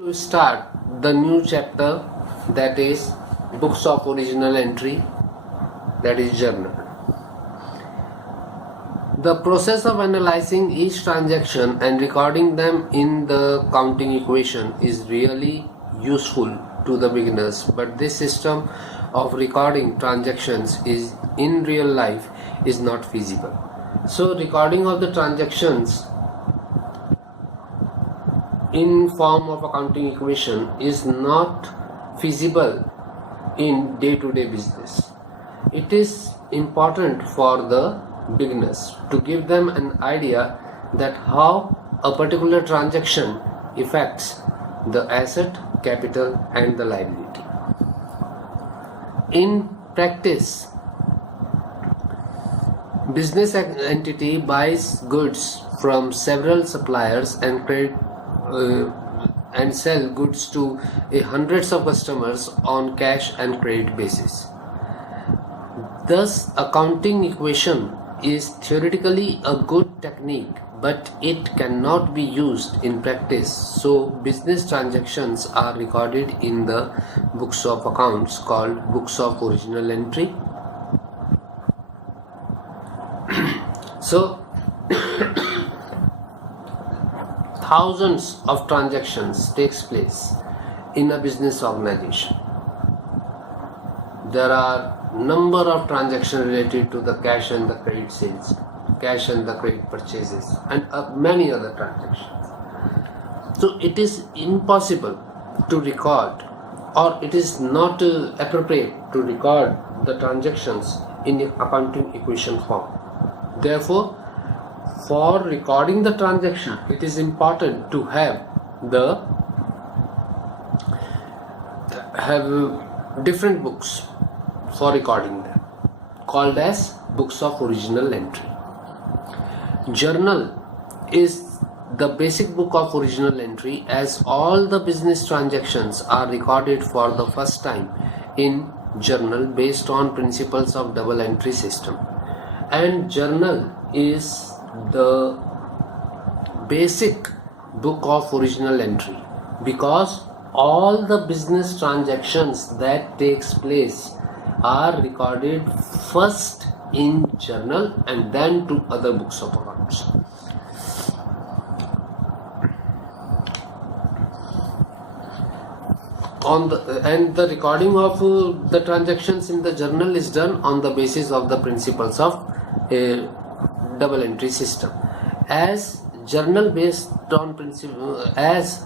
To start the new chapter, that is books of original entry, that is journal. The process of analyzing each transaction and recording them in the counting equation is really useful to the beginners, but this system of recording transactions is in real life is not feasible. So recording of the transactions in form of a counting equation is not feasible in day-to-day business. It is important for the beginners to give them an idea that how a particular transaction affects the asset, capital and the liability. In practice, business entity buys goods from several suppliers and sell goods to hundreds of customers on cash and credit basis. Thus, a counting equation is theoretically a good technique, but it cannot be used in practice. So, business transactions are recorded in the books of accounts called books of original entry. So, thousands of transactions takes place in a business organization. There are number of transactions related to the cash and the credit sales, cash and the credit purchases, and many other transactions. So it is impossible to record, or it is not appropriate to record the transactions in accounting equation form. Therefore, for recording the transaction, it is important to have different books for recording them, called as books of original entry. Journal is the basic book of original entry, as all the business transactions are recorded for the first time in journal based on principles of double entry system. And journal is the basic book of original entry because all the business transactions that takes place are recorded first in journal and then to other books of accounts. And the recording of the transactions in the journal is done on the basis of the principles of a double entry system. As journal based on principle, as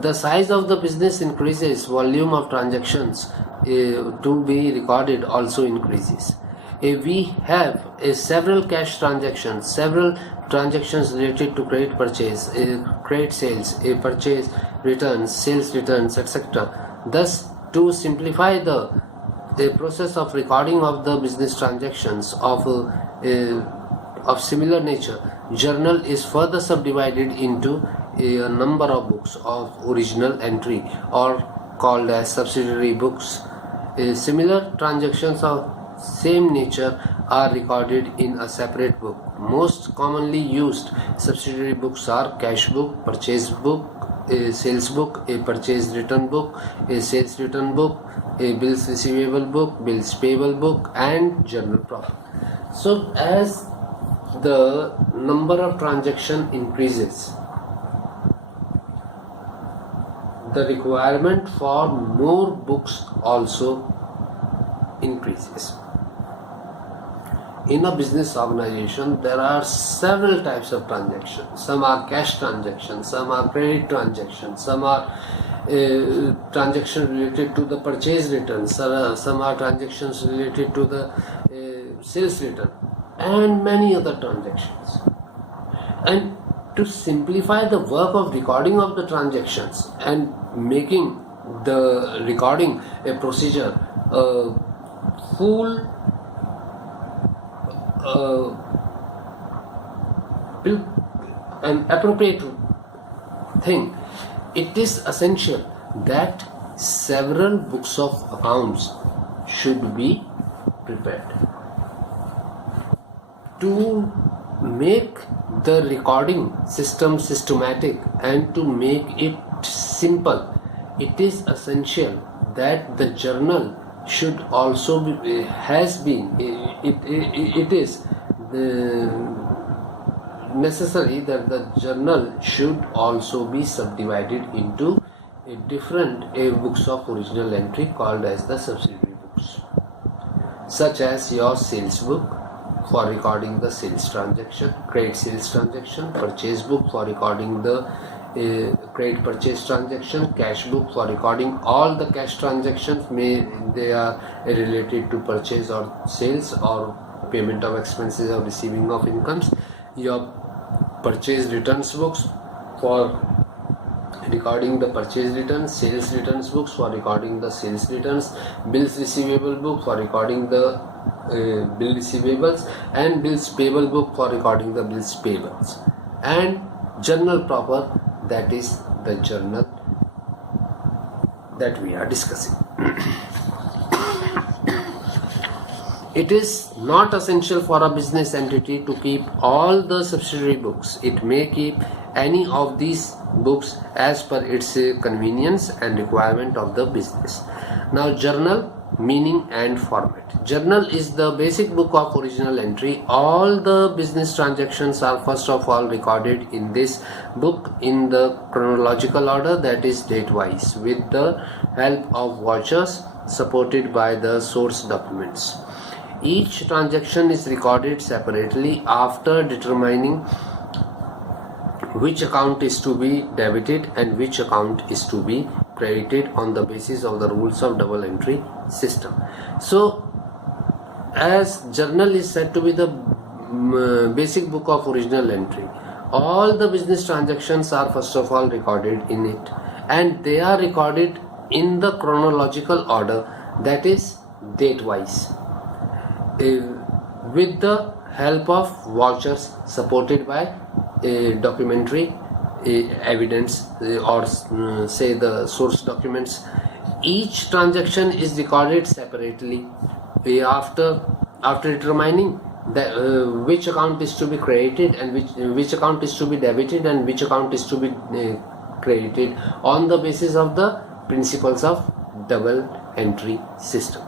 the size of the business increases, volume of transactions to be recorded also increases. We have several cash transactions, several transactions related to credit purchase, credit sales, purchase returns, sales returns, etc. Thus, to simplify the process of recording of the business transactions of similar nature, journal is further subdivided into a number of books of original entry, or called as subsidiary books. Similar transactions of same nature are recorded in a separate book. Most commonly used subsidiary books are cash book, purchase book, a sales book, a purchase return book, a sales return book, a bills receivable book, bills payable book, and journal profit. So as the number of transaction increases, the requirement for more books also increases. In a business organization, there are several types of transactions. Some are cash transactions, some are credit transactions, some are transactions related to the purchase returns, some are transactions related to the sales return, and many other transactions. And to simplify the work of recording of the transactions and making the recording a procedure, full an appropriate thing, it is essential that several books of accounts should be prepared. To make the recording system systematic and to make it simple. It is essential that the journal should also be, it is necessary that the journal should also be subdivided into different books of original entry called as the subsidiary books, such as your sales book for recording the sales transaction, credit sales transaction, purchase book for recording the credit purchase transaction, cash book for recording all the cash transactions, they are related to purchase or sales or payment of expenses or receiving of incomes, your purchase returns books for recording the purchase returns, sales returns books for recording the sales returns, bills receivable book for recording the bill receivables, and bills payable book for recording the bills payables, and journal proper, that is the journal that we are discussing. It is not essential for a business entity to keep all the subsidiary books. It may keep any of these books as per its convenience and requirement of the business. Now, journal meaning and format. Journal is the basic book of original entry. All the business transactions are first of all recorded in this book in the chronological order, that is date wise, with the help of watchers supported by the source documents. Each transaction is recorded separately after determining which account is to be debited and which account is to be credited on the basis of the rules of double entry system. So, as journal is said to be the basic book of original entry, all the business transactions are first of all recorded in it, and they are recorded in the chronological order, that is date wise, with the help of watchers supported by documentary evidence or say the source documents. Each transaction is recorded separately after determining that which account is to be credited and which account is to be debited and which account is to be credited on the basis of the principles of double entry system.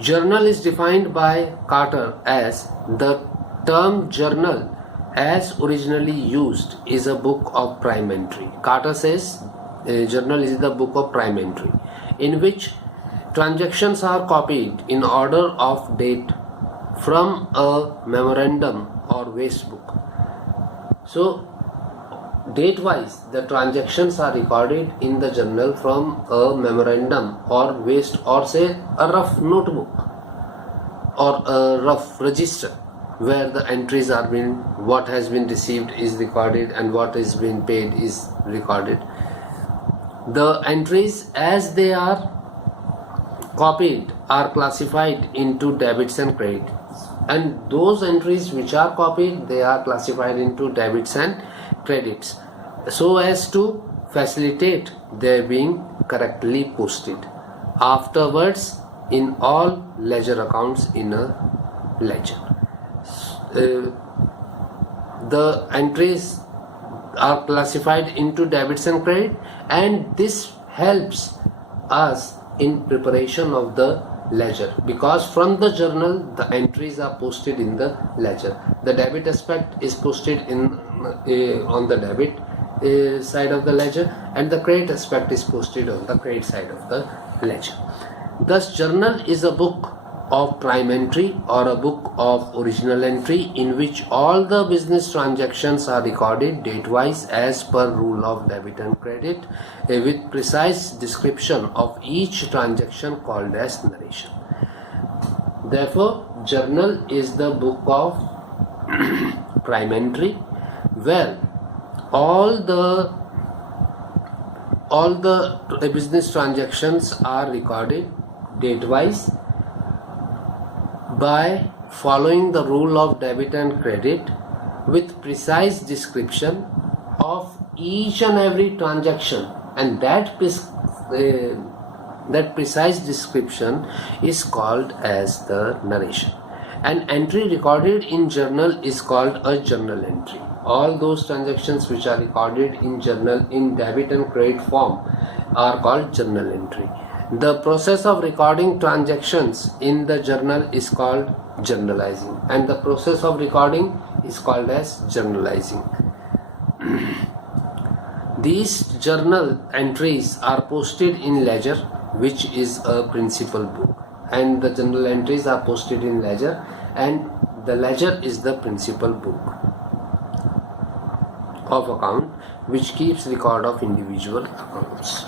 Journal is defined by Carter as the term journal as originally used is a book of prime entry. Carter says journal is the book of prime entry in which transactions are copied in order of date from a memorandum or waste book. So date wise the transactions are recorded in the journal from a memorandum or waste or say a rough notebook or a rough register where the entries are being, what has been received is recorded and what is being paid is recorded. The entries as they are copied are classified into debits and credits, and those entries which are copied, they are classified into debits and credits so as to facilitate their being correctly posted afterwards in all ledger accounts in a ledger. The entries are classified into debits and credit, and this helps us in preparation of the ledger, because from the journal the entries are posted in the ledger. The debit aspect is posted in on the debit side of the ledger, and the credit aspect is posted on the credit side of the ledger. Thus, journal is a book of prime entry or a book of original entry in which all the business transactions are recorded date wise as per rule of debit and credit with precise description of each transaction called as narration. Therefore, journal is the book of prime entry where all the business transactions are recorded date wise by following the rule of debit and credit with precise description of each and every transaction, and that precise description is called as the narration. An entry recorded in journal is called a journal entry. All those transactions which are recorded in journal in debit and credit form are called journal entry. The process of recording transactions in the journal is called journalizing, and the process of recording is called as journalizing. These journal entries are posted in ledger, which is a principal book, and the journal entries are posted in ledger, and the ledger is the principal book of account which keeps record of individual accounts.